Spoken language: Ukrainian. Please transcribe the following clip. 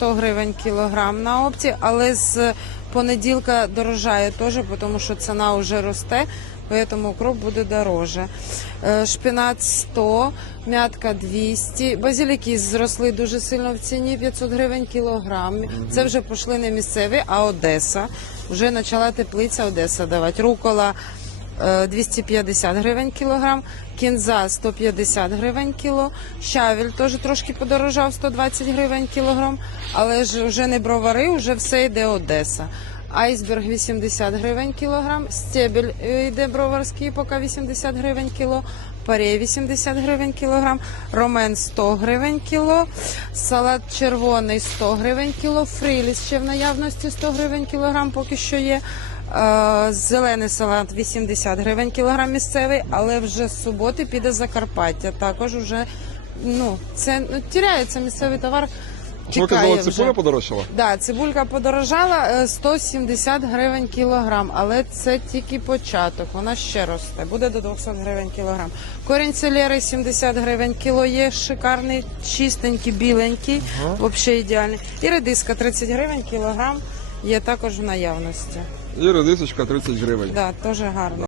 100 гривень кілограм на опті, але з понеділка дорожає теж, тому що ціна вже росте, тому укроп буде дороже. Е, Шпинат 100, м'ятка 200, базиліки зросли дуже сильно в ціні, 500 гривень кілограм. Це вже пішли не місцеві, а Одеса. Вже почала теплиця Одеса давати. Рукола 250 гривень кілограм, кінза 150 гривень кіло, щавель теж трошки подорожав 120 гривень кілограм, але ж вже не бровари, вже все йде Одеса. Айсберг 80 гривень кілограм, стебель е, йде броварський, поки 80 гривень кіло, паре 80 гривень кілограм, ромен 100 гривень кіло, салат червоний 100 гривень кіло, фріліс ще в наявності 100 гривень кілограм поки що є. Е, Зелений салат 80 гривень кілограм місцевий, але вже з суботи піде Закарпаття. Також вже ну це ну, тіряється місцевий товар. Ви вже. цибуля подорожчала? Да, цибулька подорожала е, 170 гривень кілограм, але це тільки початок. Вона ще росте. Буде до 200 гривень кілограм. Корінь селери 70 гривень кіло є. Шикарний, чистенький, біленький, взагалі ідеальний. І редиска 30 гривень кілограм є також в наявності. І редисочка 30 гривень. Да, теж гарно.